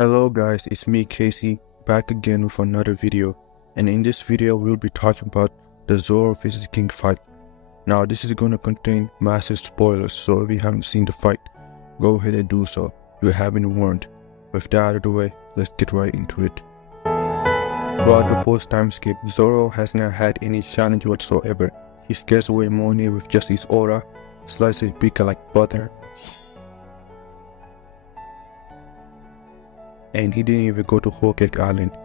Hello guys, it's me Casey, back again with another video, and in this video we'll be talking about the Zoro vs King fight. Now this is going to contain massive spoilers, so if you haven't seen the fight, go ahead and do so. You have been warned. With that out of the way, let's get right into it. Throughout the post-time skip, Zoro has not had any challenge whatsoever. He scares away Moni with just his aura, slices Pika like butter, and he didn't even go to Whole Cake Island.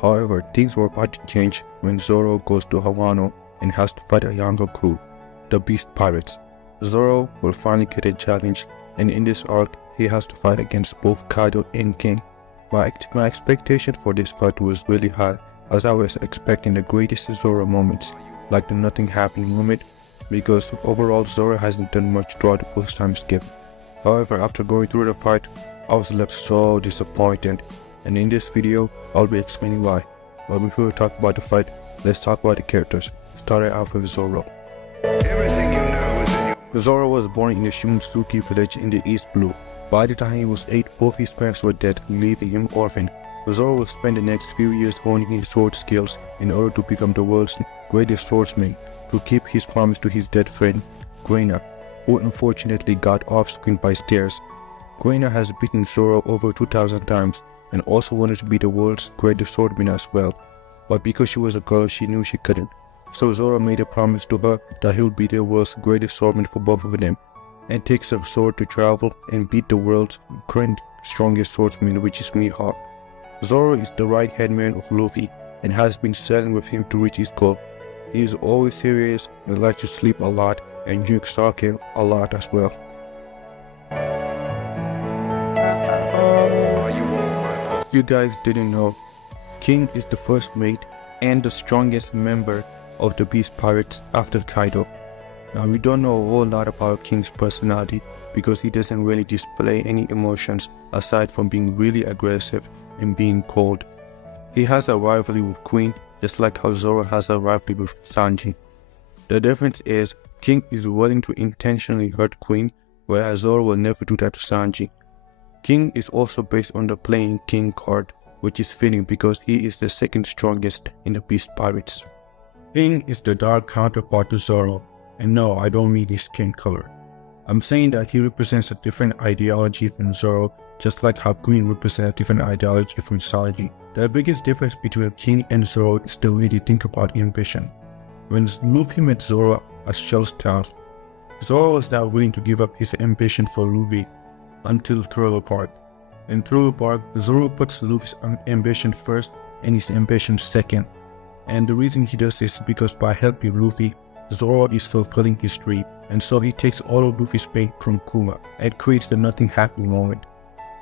However, things were about to change when Zoro goes to Hawano and has to fight a younger crew, the Beast Pirates. Zoro will finally get a challenge, and in this arc, he has to fight against both Kaido and King. My expectation for this fight was really high, as I was expecting the greatest Zoro moments, like the nothing happening moment, because overall Zoro hasn't done much throughout the post-time skip. However, after going through the fight, I was left so disappointed, and in this video, I'll be explaining why. But before we talk about the fight, let's talk about the characters, starting out with Zoro. Everything you know is in your... Zoro was born in the Shimotsuki village in the East Blue. By the time he was 8, both his parents were dead, leaving him orphaned. Zoro will spend the next few years honing his sword skills in order to become the world's greatest swordsman, to keep his promise to his dead friend, Kuina, who unfortunately got off-screen by stairs. Kuina has beaten Zoro over 2,000 times and also wanted to be the world's greatest swordman as well, but because she was a girl she knew she couldn't. So Zoro made a promise to her that he would be the world's greatest swordman for both of them, and takes a sword to travel and beat the world's current strongest swordsman, which is Mihawk. Zoro is the right-hand man of Luffy and has been sailing with him to reach his goal. He is always serious and likes to sleep a lot and drink sake a lot as well. If you guys didn't know, King is the first mate and the strongest member of the Beast Pirates after Kaido. Now we don't know a whole lot about King's personality because he doesn't really display any emotions aside from being really aggressive and being cold. He has a rivalry with Queen, just like how Zoro has a rivalry with Sanji. The difference is King is willing to intentionally hurt Queen, whereas Zoro will never do that to Sanji. King is also based on the playing King card, which is fitting because he is the second strongest in the Beast Pirates. King is the dark counterpart to Zoro, and no, I don't mean his skin color. I'm saying that he represents a different ideology from Zoro, just like how Queen represents a different ideology from Sanji. The biggest difference between King and Zoro is the way they think about ambition. When Luffy met Zoro at Shell's town, Zoro was not willing to give up his ambition for Luffy until Thriller Bark. In Thriller Bark, Zoro puts Luffy's ambition first and his ambition second. And the reason he does this is because by helping Luffy, Zoro is fulfilling his dream, and so he takes all of Luffy's pain from Kuma and creates the nothing happening moment.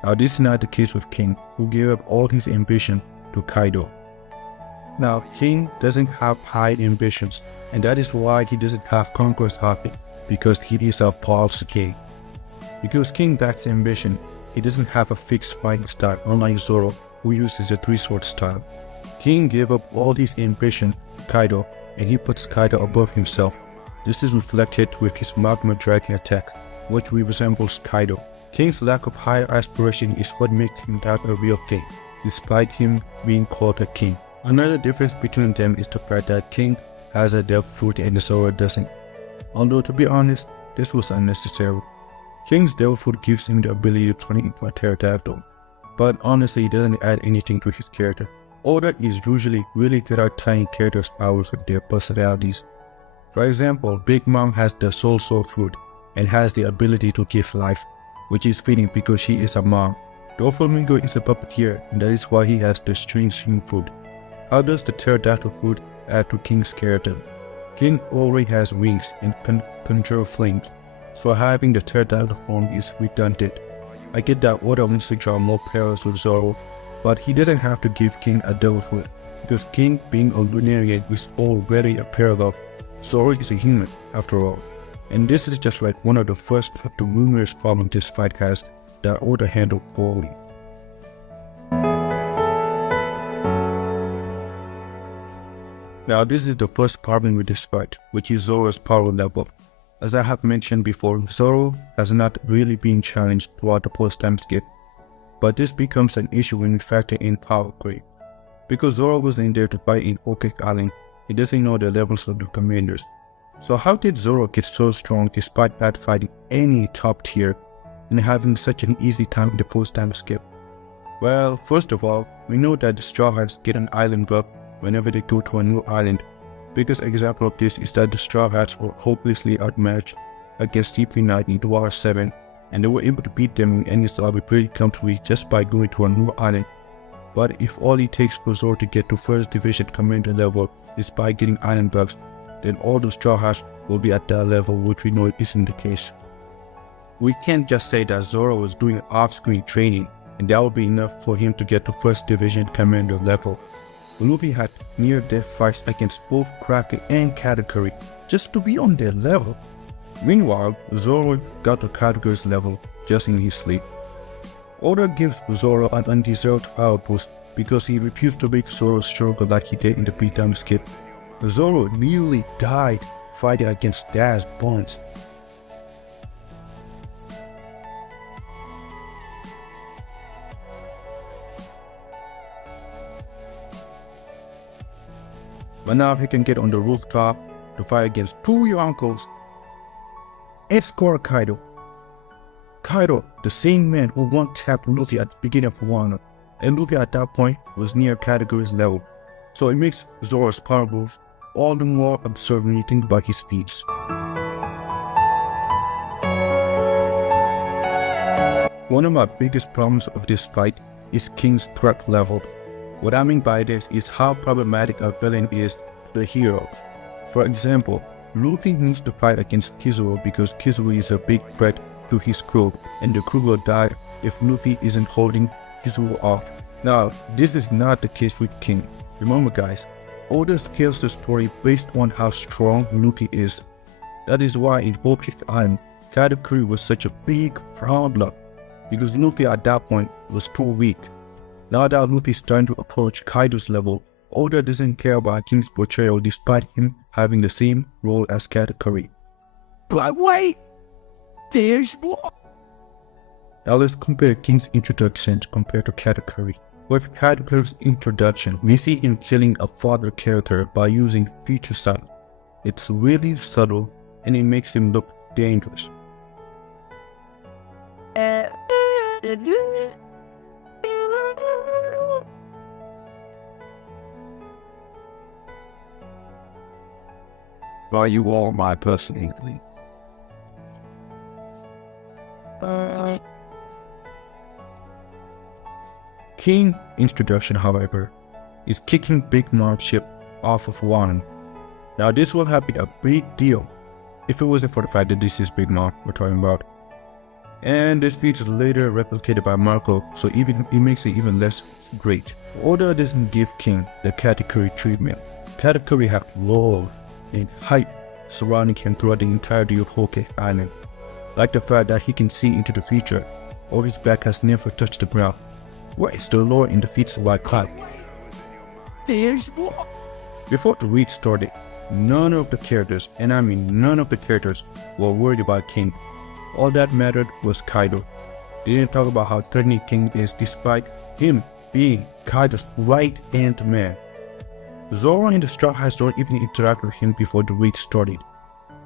Now this is not the case with King, who gave up all his ambition to Kaido. Now King doesn't have high ambitions, and that is why he doesn't have conquest hopping, because he is a false king. Because King lacks ambition, he doesn't have a fixed fighting style unlike Zoro, who uses a 3-sword style. King gave up all his ambition to Kaido, and he puts Kaido above himself. This is reflected with his Magma Dragon attack, which resembles Kaido. King's lack of high aspiration is what makes him not a real king, despite him being called a king. Another difference between them is the fact that King has a devil fruit and Zoro doesn't. Although to be honest, this was unnecessary. King's devil fruit gives him the ability to turn into a pterodactyl, but honestly it doesn't add anything to his character. Oda is usually really good at tying characters' powers with their personalities. For example, Big Mom has the Soul fruit and has the ability to give life, which is fitting because she is a mom. Doflamingo is a puppeteer, and that is why he has the String fruit. How does the pterodactyl fruit add to King's character? King already has wings and can conjure flames, so having the pterodactyl form is redundant. I get that Oda wants to draw more parallels with Zoro, but he doesn't have to give King a devil fruit, because King being a Lunarian is already a parallel. Zoro is a human, after all. And this is just like one of the first of the numerous problems this fight has that Oda handled poorly. Now this is the first problem with this fight, which is Zoro's power level. As I have mentioned before, Zoro has not really been challenged throughout the post-time skip. But this becomes an issue when we factor in power creep. Because Zoro was in there to fight in Whole Cake Island, he doesn't know the levels of the commanders. So how did Zoro get so strong despite not fighting any top tier and having such an easy time in the post-time skip? Well, first of all, we know that the Straw Hats get an island buff whenever they go to a new island. Biggest example of this is that the Straw Hats were hopelessly outmatched against CP9 in War 7, and they were able to beat them in any lobby pretty comfortably just by going to a new island. But if all it takes for Zoro to get to first division commander level is by getting island buffs, then all the Straw Hats will be at that level, which we know isn't the case. We can't just say that Zoro was doing off-screen training and that would be enough for him to get to first division commander level. Luffy had near-death fights against both Cracker and Katakuri just to be on their level. Meanwhile, Zoro got to Katakuru's level just in his sleep. Oda gives Zoro an undeserved power boost because he refused to make Zoro stronger like he did in the beatdown skip. Zoro nearly died fighting against Daz Bones. But now he can get on the rooftop to fight against two Yonkos and score Kaido. Kaido, the same man who one-tapped Luffy at the beginning of Wano, and Luffy at that point was near Katakuri's level, so it makes Zoro's power move all the more absurd when you think about his feats. One of my biggest problems of this fight is King's threat level. What I mean by this is how problematic a villain is to the hero. For example, Luffy needs to fight against Kizaru because Kizaru is a big threat to his crew, and the crew will die if Luffy isn't holding Kizaru off. Now, this is not the case with King. Remember guys, Oda scales the story based on how strong Luffy is. That is why in Whole Cake Island, Katakuri was such a big problem, because Luffy at that point was too weak. Now that Luffy is starting to approach Kaido's level, Oda doesn't care about King's portrayal despite him having the same role as Katakuri. But wait, there's more. Now let's compare King's introduction compared to Katakuri. With Katakuri's introduction, we see him killing a father character by using feature sound. It's really subtle and it makes him look dangerous. Are you all my personally? King's introduction, however, is kicking Big Mom's ship off of Wano. Now this will have been a big deal if it wasn't for the fact that this is Big Mom we're talking about. And this feat is later replicated by Marco, so it makes it even less great. Oda doesn't give King the Katakuri treatment. Katakuri had love and hype surrounding him throughout the entirety of Whole Cake Island. Like the fact that he can see into the future, or his back has never touched the ground. Where is the lore in the feats of White Cloud? There's more. Before the read started, none of the characters, and I mean none of the characters, were worried about King. All that mattered was Kaido. They didn't talk about how threatening King is despite him being Kaido's right-hand man. Zoro and the Straw Hats don't even interact with him before the raid started.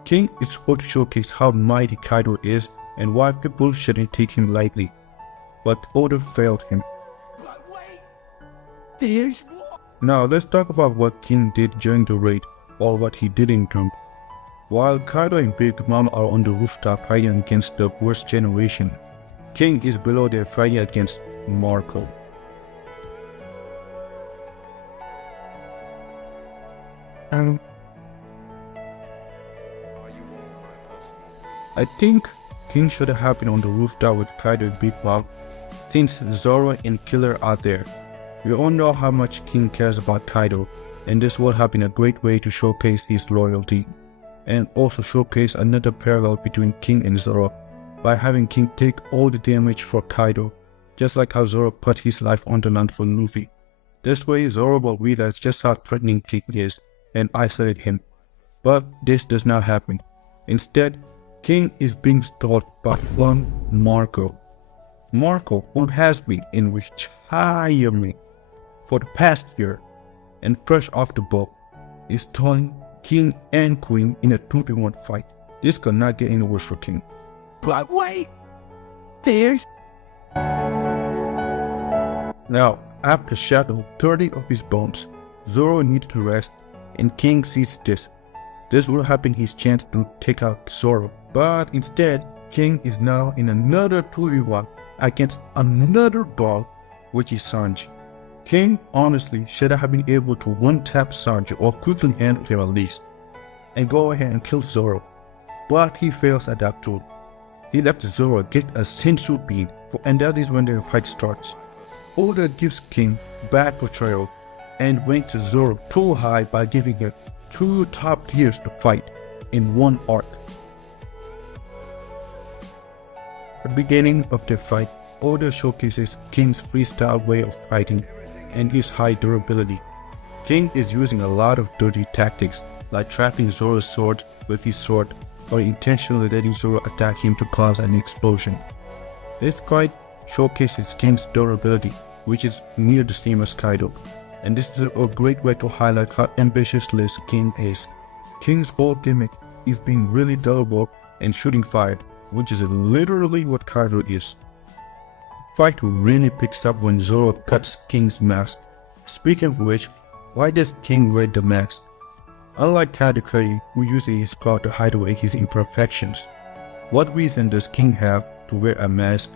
King is supposed to showcase how mighty Kaido is and why people shouldn't take him lightly. But Oda failed him. There's more. Now let's talk about what King did during the raid, or what he didn't do. While Kaido and Big Mom are on the rooftop fighting against the worst generation, King is below there fighting against Marco. I think King should have been on the rooftop with Kaido and Big Mom, since Zoro and Killer are there. We all know how much King cares about Kaido, and this would have been a great way to showcase his loyalty, and also showcase another parallel between King and Zoro, by having King take all the damage for Kaido, just like how Zoro put his life on the line for Luffy. This way Zoro will realize just how threatening King is, and isolate him. But this does not happen. Instead, King is being stalked by one Marco. Marco, who has been in retirement for the past year and fresh off the boat, is turning King and Queen in a 2v1 fight. This could not get any worse for King. But wait, there's Now, after Shadow 30 of his bones, Zoro needed to rest, and King sees this. This would have been his chance to take out Zoro, but instead, King is now in another 2v1 against another dog, which is Sanji. King honestly should have been able to one-tap Sanji or quickly handle him at least, and go ahead and kill Zoro, but he fails at that too. He lets Zoro get a sensu bean, and that is when the fight starts. Oda gives King bad portrayal and ranks Zoro too high by giving him 2 top tiers to fight in one arc. At the beginning of the fight, Oda showcases King's freestyle way of fighting and his high durability. King is using a lot of dirty tactics like trapping Zoro's sword with his sword or intentionally letting Zoro attack him to cause an explosion. This fight showcases King's durability, which is near the same as Kaido, and this is a great way to highlight how ambitious King is. King's whole gimmick is being really durable and shooting fire, which is literally what Kaido is. The fight really picks up when Zoro cuts King's mask. Speaking of which, why does King wear the mask? Unlike Katakuri, who uses his claw to hide away his imperfections, what reason does King have to wear a mask?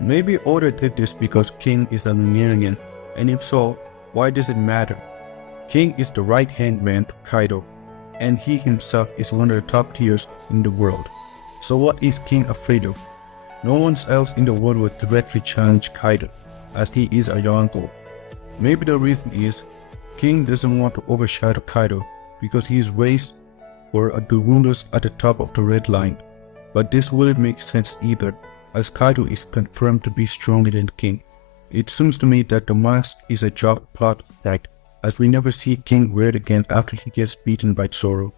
Maybe Oda did this because King is a Lunarian, and if so, why does it matter? King is the right-hand man to Kaido, and he himself is one of the top tiers in the world. So what is King afraid of? No one else in the world would directly challenge Kaido, as he is a Yonko. Maybe the reason is, King doesn't want to overshadow Kaido because he is raised for the rulers at the top of the red line. But this wouldn't make sense either, as Kaido is confirmed to be stronger than King. It seems to me that the mask is a job plot fact, as we never see King wear it again after he gets beaten by Zoro.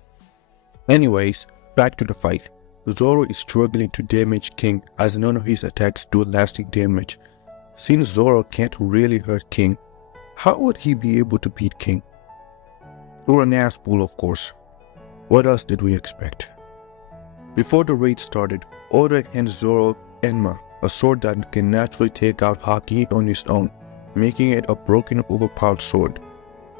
Anyways, back to the fight. Zoro is struggling to damage King as none of his attacks do lasting damage. Since Zoro can't really hurt King, how would he be able to beat King? Through an ass pull, of course. What else did we expect? Before the raid started, Oda hands Zoro Enma, a sword that can naturally take out Haki on its own, making it a broken, overpowered sword.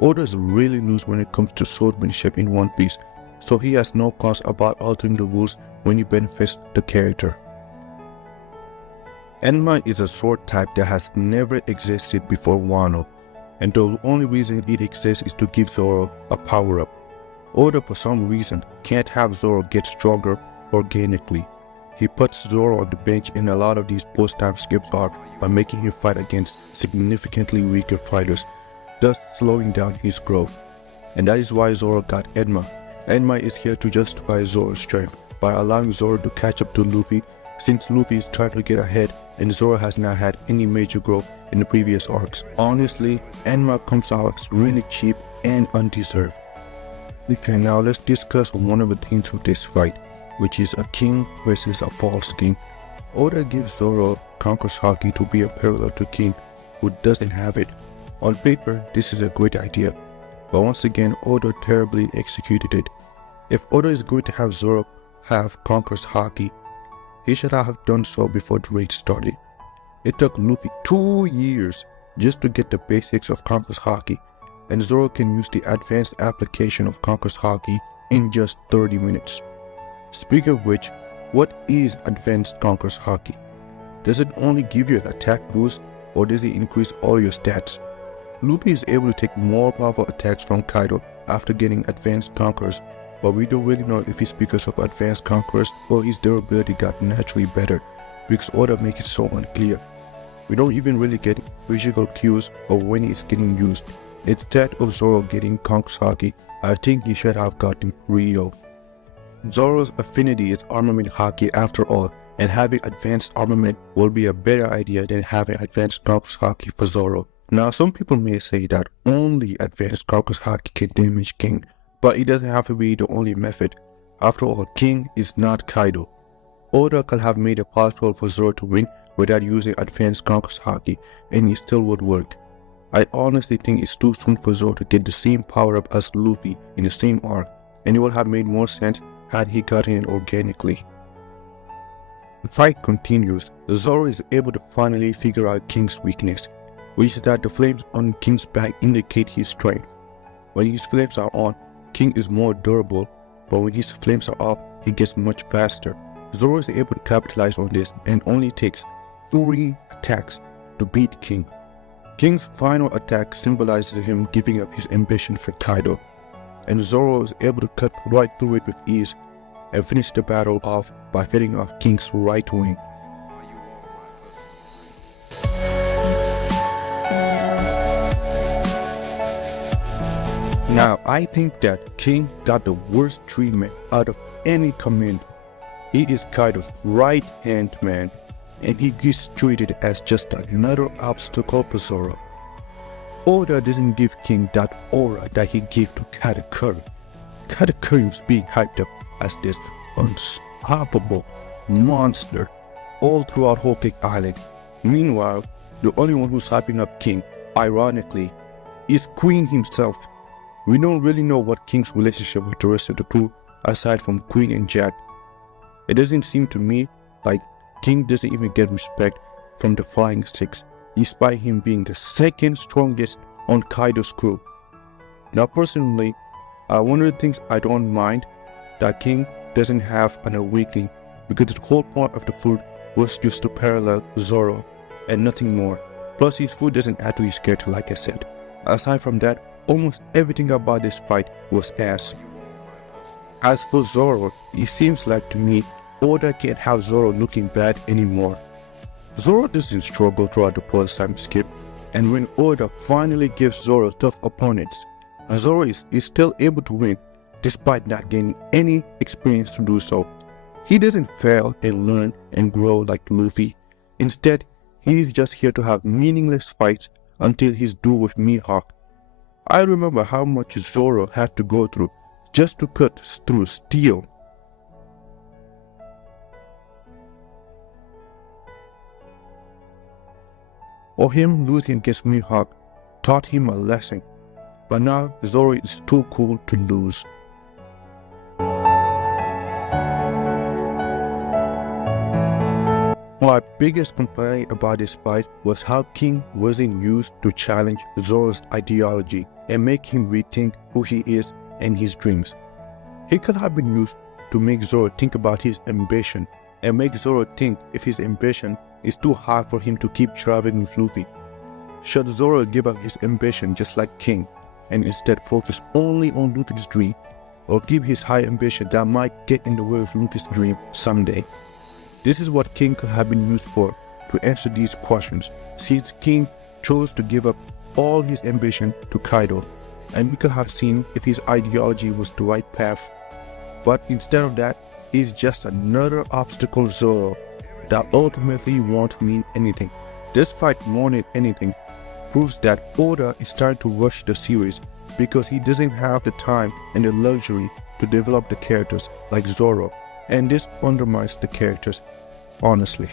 Oda is really loose when it comes to swordsmanship in One Piece, so he has no cause about altering the rules when it benefits the character. Enma is a sword type that has never existed before Wano, and the only reason it exists is to give Zoro a power-up. Oda, for some reason, can't have Zoro get stronger organically. He puts Zoro on the bench in a lot of these post-time skips arc by making him fight against significantly weaker fighters, thus slowing down his growth. And that is why Zoro got Enma. Enma is here to justify Zoro's strength by allowing Zoro to catch up to Luffy, since Luffy is trying to get ahead and Zoro has not had any major growth in the previous arcs. Honestly, Enma comes out really cheap and undeserved. Okay, now let's discuss one of the themes of this fight, which is a king versus a false king. Oda gives Zoro Conqueror's Haki to be a parallel to King, who doesn't have it. On paper, this is a great idea, but once again, Oda terribly executed it. If Oda is going to have Zoro have Conqueror's Haki, he should have done so before the raid started. It took Luffy 2 years just to get the basics of Conqueror's Haki, and Zoro can use the advanced application of Conqueror's Haki in just 30 minutes. Speaking of which, what is advanced Conqueror's Haki? Does it only give you an attack boost, or does it increase all your stats? Luffy is able to take more powerful attacks from Kaido after getting advanced Conquerors, but we don't really know if it's because of advanced Conquerors or his durability got naturally better, because Oda makes it so unclear. We don't even really get physical cues of when it's getting used. Instead of Zoro getting Conqueror's Haki, I think he should have gotten Rio. Zoro's affinity is armament Haki after all, and having advanced armament will be a better idea than having advanced Conqueror's Haki for Zoro. Now some people may say that only advanced Conqueror's Haki can damage King, but it doesn't have to be the only method. After all, King is not Kaido. Oda could have made it possible for Zoro to win without using advanced conquest haki, and it still would work. I honestly think it's too soon for Zoro to get the same power up as Luffy in the same arc, and it would have made more sense had he gotten it organically. The fight continues. Zoro is able to finally figure out King's weakness, which is that the flames on King's back indicate his strength. When his flames are on, King is more durable, but when his flames are off, he gets much faster. Zoro is able to capitalize on this and only takes 3 attacks to beat King. King's final attack symbolizes him giving up his ambition for Kaido, and Zoro is able to cut right through it with ease and finish the battle off by hitting off King's right wing. Now, I think that King got the worst treatment out of any commander. He is Kaido's right-hand man, and he gets treated as just another obstacle for Zoro. Oda doesn't give King that aura that he gave to Katakuri. Katakuri was being hyped up as this unstoppable monster all throughout Whole Cake Island. Meanwhile, the only one who's hyping up King, ironically, is Queen himself. We don't really know what King's relationship with the rest of the crew aside from Queen and Jack. It doesn't seem to me like King doesn't even get respect from the Flying Six, despite him being the second strongest on Kaido's crew. Now personally, one of the things I don't mind that King doesn't have an awakening, because the whole point of the food was just to parallel Zoro and nothing more. Plus his food doesn't add to his character like I said. Aside from that, almost everything about this fight was ass. As for Zoro, it seems like to me Oda can't have Zoro looking bad anymore. Zoro doesn't struggle throughout the first time skip, and when Oda finally gives Zoro tough opponents, Zoro is still able to win despite not gaining any experience to do so. He doesn't fail and learn and grow like Luffy. Instead, he is just here to have meaningless fights until his duel with Mihawk. I remember how much Zoro had to go through just to cut through steel. Or him losing against Mihawk taught him a lesson, but now Zoro is too cool to lose. My biggest complaint about this fight was how King wasn't used to challenge Zoro's ideology and make him rethink who he is and his dreams. He could have been used to make Zoro think about his ambition and make Zoro think if his ambition is too hard for him to keep traveling with Luffy. Should Zoro give up his ambition just like King and instead focus only on Luffy's dream, or keep his high ambition that might get in the way of Luffy's dream someday? This is what King could have been used for, to answer these questions, since King chose to give up all his ambition to Kaido, and we could have seen if his ideology was the right path. But instead of that, he's just another obstacle Zoro that ultimately won't mean anything. This fight, more than anything, proves that Oda is starting to rush the series because he doesn't have the time and the luxury to develop the characters like Zoro, and this undermines the characters, honestly.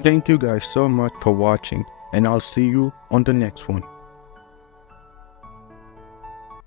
Thank you guys so much for watching, and I'll see you on the next one.